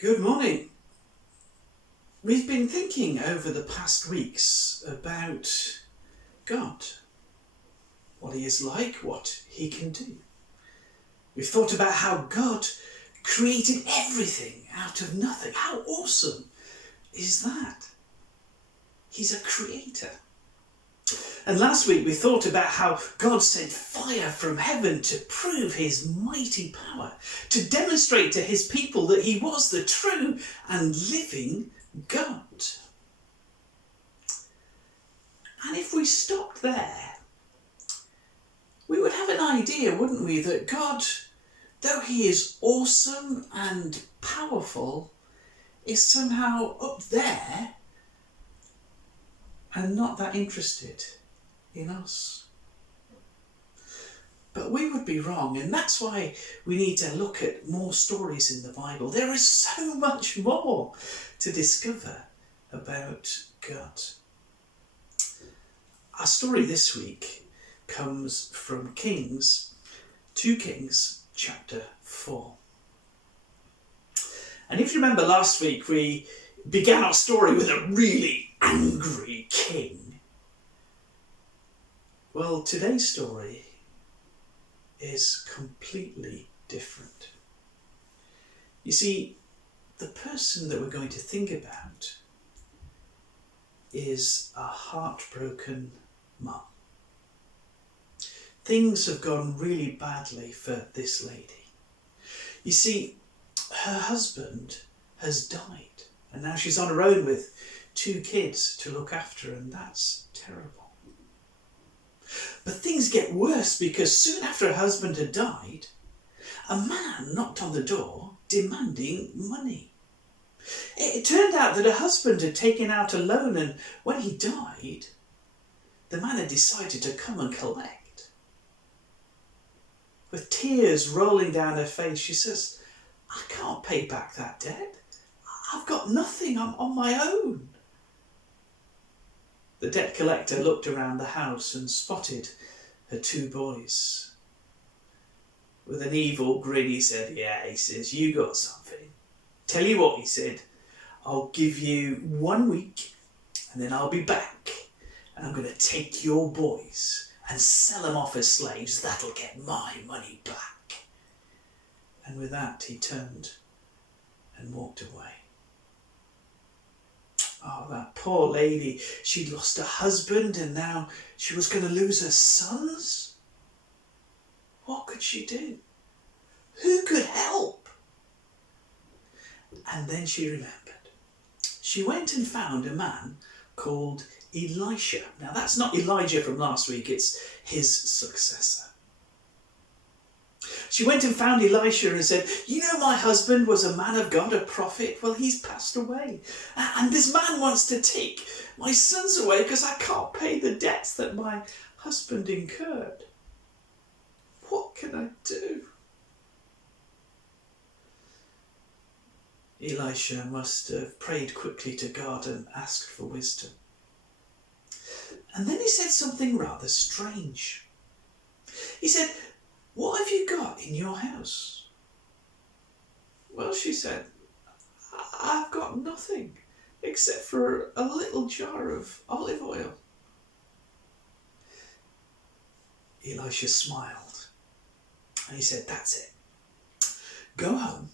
Good morning. We've been thinking over the past weeks about God, what he is like, what he can do. We've thought about how God created everything out of nothing. How awesome is that? He's a creator. And last week we thought about how God sent fire from heaven to prove his mighty power, to demonstrate to his people that he was the true and living God. And if we stopped there, we would have an idea, wouldn't we, that God, though he is awesome and powerful, is somehow up there and not that interested in us. But we would be wrong, and that's why we need to look at more stories in the Bible. There is so much more to discover about God. Our story this week comes from 2 Kings chapter 4. And if you remember last week, we began our story with a really angry king. Well, today's story is completely different. You see, the person that we're going to think about is a heartbroken mum. Things have gone really badly for this lady. You see, her husband has died, and now she's on her own with 2 kids to look after, and that's terrible. But things get worse because soon after her husband had died, a man knocked on the door demanding money. It turned out that her husband had taken out a loan, and when he died, the man had decided to come and collect. With tears rolling down her face, she says, "I can't pay back that debt. I've got nothing. I'm on my own." The debt collector looked around the house and spotted her 2 boys. With an evil grin, he said, he says, "You got something. Tell you what," he said, "I'll give you 1 week and then I'll be back and I'm going to take your boys and sell them off as slaves. That'll get my money back." And with that, he turned and walked away. Oh, that poor lady. She'd lost her husband and now she was going to lose her sons. What could she do? Who could help? And then she remembered. She went and found a man called Elisha. Now, that's not Elijah from last week, it's his successor. She went and found Elisha and said, "You know, my husband was a man of God, a prophet. Well, he's passed away. And this man wants to take my sons away because I can't pay the debts that my husband incurred. What can I do?" Elisha must have prayed quickly to God and asked for wisdom. And then he said something rather strange. He said, "What have you got in your house?" "Well," she said, "I've got nothing except for a little jar of olive oil." Elisha smiled and he said, "That's it. Go home,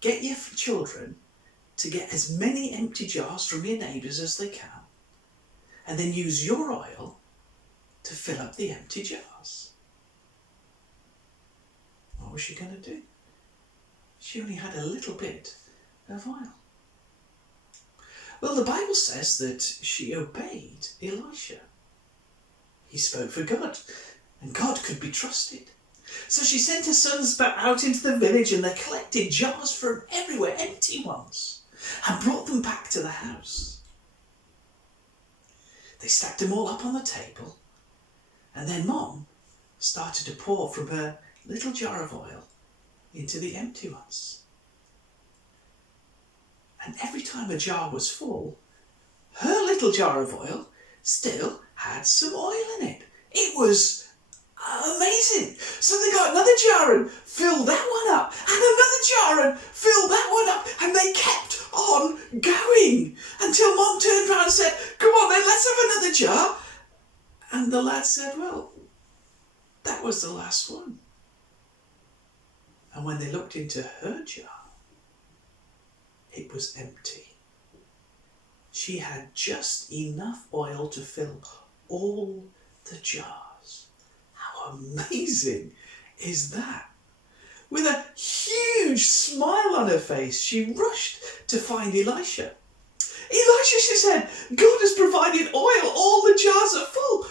get your children to get as many empty jars from your neighbours as they can, and then use your oil to fill up the empty jars." What was she going to do? She only had a little bit of oil. Well, the Bible says that she obeyed Elisha. He spoke for God, and God could be trusted. So she sent her sons back out into the village, and they collected jars from everywhere, empty ones, and brought them back to the house. They stacked them all up on the table, and then Mom started to pour from her little jar of oil into the empty ones. And every time a jar was full, her little jar of oil still had some oil in it. It was Amazing. So they got another jar and filled that one up, and another jar and filled that one up, and they kept on going until Mom turned around and said, come on then, let's have another jar. And the lad said, well, that was the last one. And when they looked into her jar, it was empty. She had just enough oil to fill all the jars. How amazing is that? With a huge smile on her face, she rushed to find Elisha. Elisha, she said, God has provided oil. All the jars are full.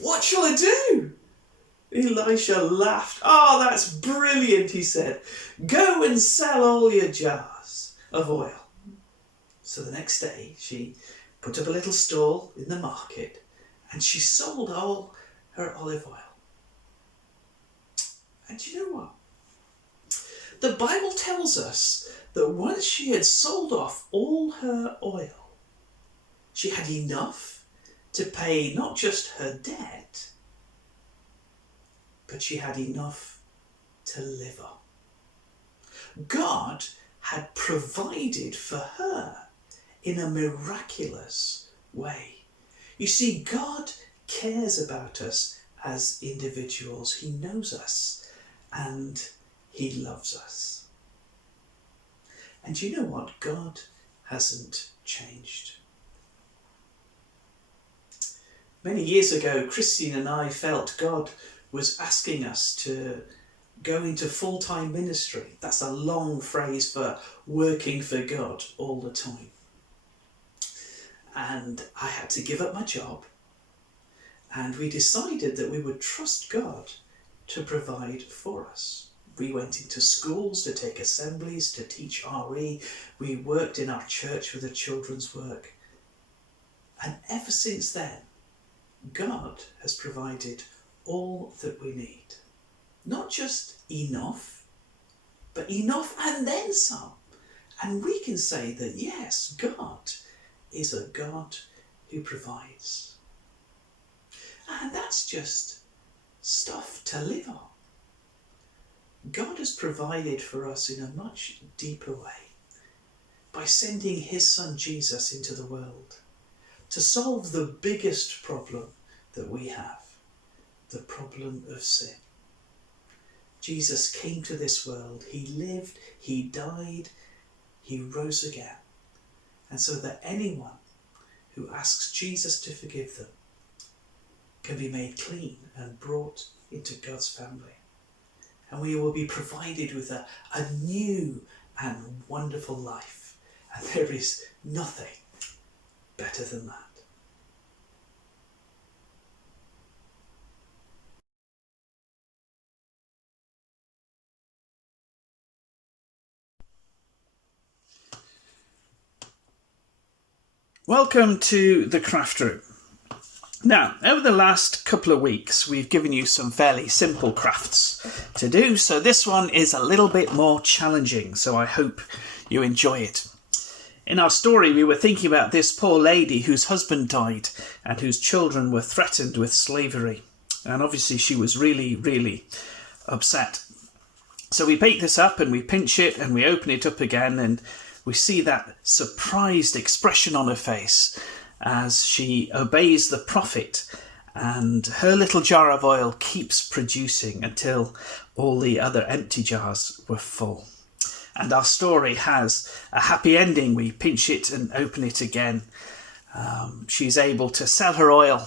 What shall I do? Elisha laughed. Oh, that's brilliant, he said. Go and sell all your jars of oil. So the next day, she put up a little stall in the market and she sold all her olive oil. And you know what? The Bible tells us that once she had sold off all her oil, she had enough to pay not just her debt, but she had enough to live on. God had provided for her in a miraculous way. You see, God cares about us as individuals. He knows us and he loves us. And you know what? God hasn't changed. Many years ago, Christine and I felt God was asking us to go into full-time ministry. That's a long phrase for working for God all the time. And I had to give up my job, and we decided that we would trust God to provide for us. We went into schools to take assemblies, to teach RE. We worked in our church with the children's work. And ever since then, God has provided all that we need. Not just enough, but enough and then some. And we can say that yes, God is a God who provides. And that's just stuff to live on. God has provided for us in a much deeper way by sending his son Jesus into the world to solve the biggest problem that we have, the problem of sin. Jesus came to this world, he lived, he died, he rose again. And so that anyone who asks Jesus to forgive them can be made clean and brought into God's family. And we will be provided with a new and wonderful life. And there is nothing better than that. Welcome to the Craft Room. Now, over the last couple of weeks, we've given you some fairly simple crafts to do, so this one is a little bit more challenging, so I hope you enjoy it. In our story, we were thinking about this poor lady whose husband died and whose children were threatened with slavery. And obviously she was really, really upset. So we pick this up and we pinch it and we open it up again, and we see that surprised expression on her face as she obeys the prophet, and her little jar of oil keeps producing until all the other empty jars were full. And our story has a happy ending. We pinch it and open it again. She's able to sell her oil,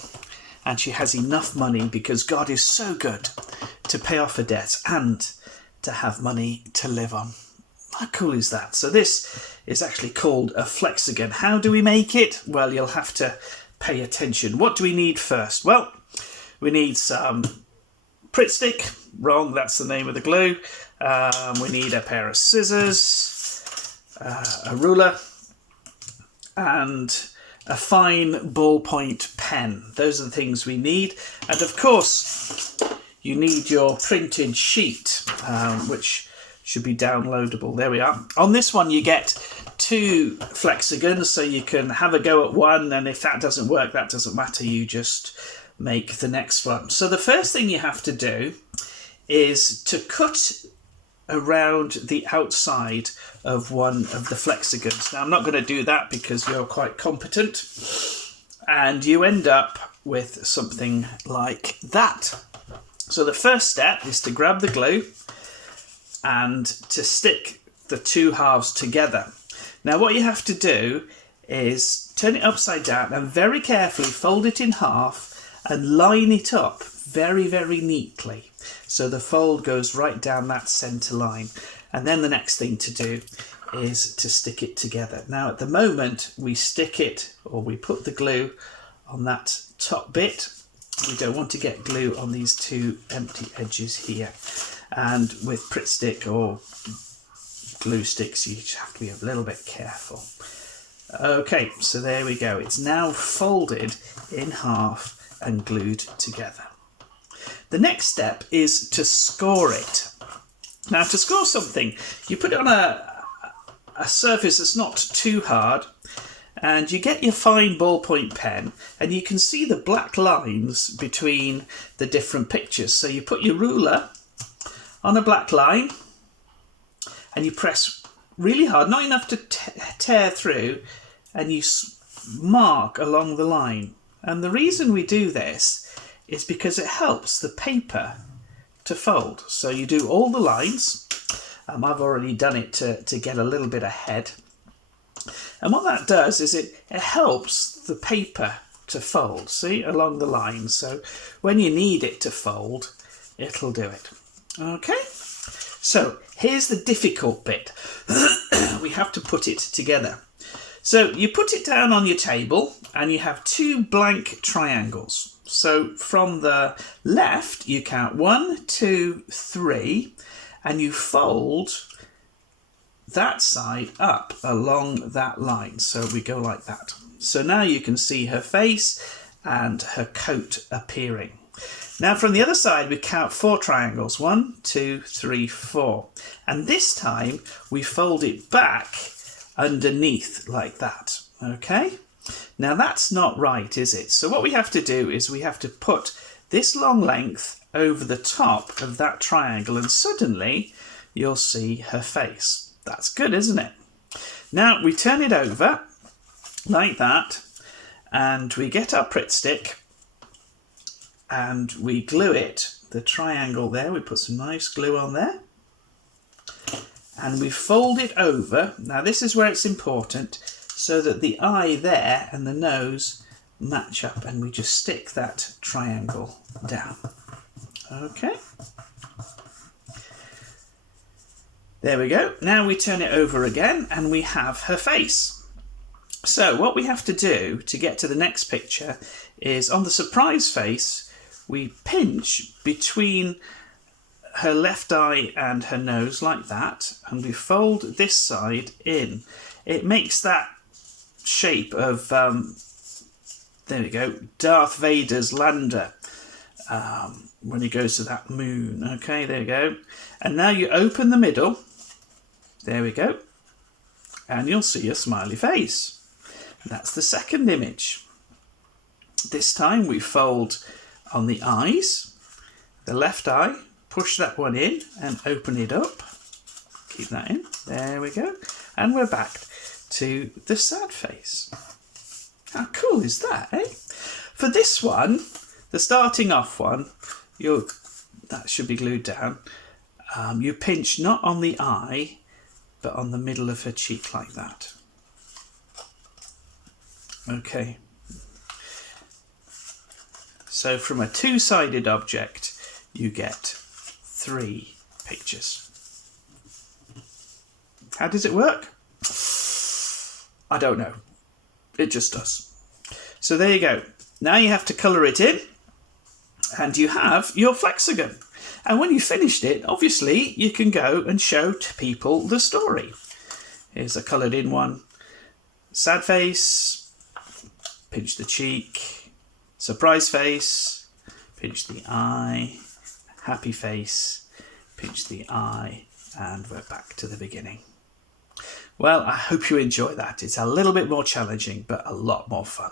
and she has enough money because God is so good to pay off her debts and to have money to live on. How cool is that? So this is actually called a Flexigan. How do we make it? Well, you'll have to pay attention. What do we need first? Well, we need some Pritt stick. Wrong, that's the name of the glue. We need a pair of scissors, a ruler, and a fine ballpoint pen. Those are the things we need. And of course, you need your printed sheet, which should be downloadable. There we are. On this one, you get 2 Flexigans, so you can have a go at one, and if that doesn't work, that doesn't matter. You just make the next one. So the first thing you have to do is to cut around the outside of one of the flexagons. Now I'm not going to do that because you're quite competent, and you end up with something like that. So the first step is to grab the glue and to stick the two halves together. Now what you have to do is turn it upside down and very carefully fold it in half and line it up very, very neatly. So the fold goes right down that centre line. And then the next thing to do is to stick it together. Now at the moment we stick it, or we put the glue on that top bit. We don't want to get glue on these two empty edges here. And with Pritt Stick or glue sticks, you just have to be a little bit careful. Okay, so there we go. It's now folded in half and glued together. The next step is to score it. Now to score something, you put it on a surface that's not too hard, and you get your fine ballpoint pen and you can see the black lines between the different pictures. So you put your ruler on a black line and you press really hard, not enough to tear through, and you mark along the line. And the reason we do this is because it helps the paper to fold. So you do all the lines. I've already done it to get a little bit ahead. And what that does is it helps the paper to fold, see, along the line. So when you need it to fold, it'll do it. Okay, so here's the difficult bit. We have to put it together. So you put it down on your table and you have two blank triangles. So from the left, you count 1, 2, 3, and you fold that side up along that line. So we go like that. So now you can see her face and her coat appearing. Now from the other side, we count 4 triangles. 1, 2, 3, 4. And this time we fold it back underneath like that. Okay? Now that's not right, is it? So what we have to do is we have to put this long length over the top of that triangle, and suddenly you'll see her face. That's good, isn't it? Now we turn it over like that, and we get our Pritt Stick and we glue it, the triangle there. We put some nice glue on there and we fold it over. Now this is where it's important, so that the eye there and the nose match up, and we just stick that triangle down. Okay. There we go. Now we turn it over again and we have her face. So what we have to do to get to the next picture is, on the surprise face, we pinch between her left eye and her nose like that, and we fold this side in. It makes that shape of, there we go, Darth Vader's lander when he goes to that moon. Okay, there we go. And now you open the middle. There we go. And you'll see a smiley face. That's the second image. This time we fold on the eyes, the left eye, push that one in and open it up. Keep that in. There we go. And we're back to the sad face. How cool is that, eh? For this one, the starting off one, that should be glued down. You pinch not on the eye, but on the middle of her cheek like that. Okay. So from a two-sided object, you get 3 pictures. How does it work? I don't know. It just does. So there you go. Now you have to colour it in, and you have your flexagon. And when you've finished it, obviously, you can go and show to people the story. Here's a coloured in one. Sad face, pinch the cheek. Surprise face, pinch the eye. Happy face, pinch the eye. And we're back to the beginning. Well, I hope you enjoy that. It's a little bit more challenging, but a lot more fun.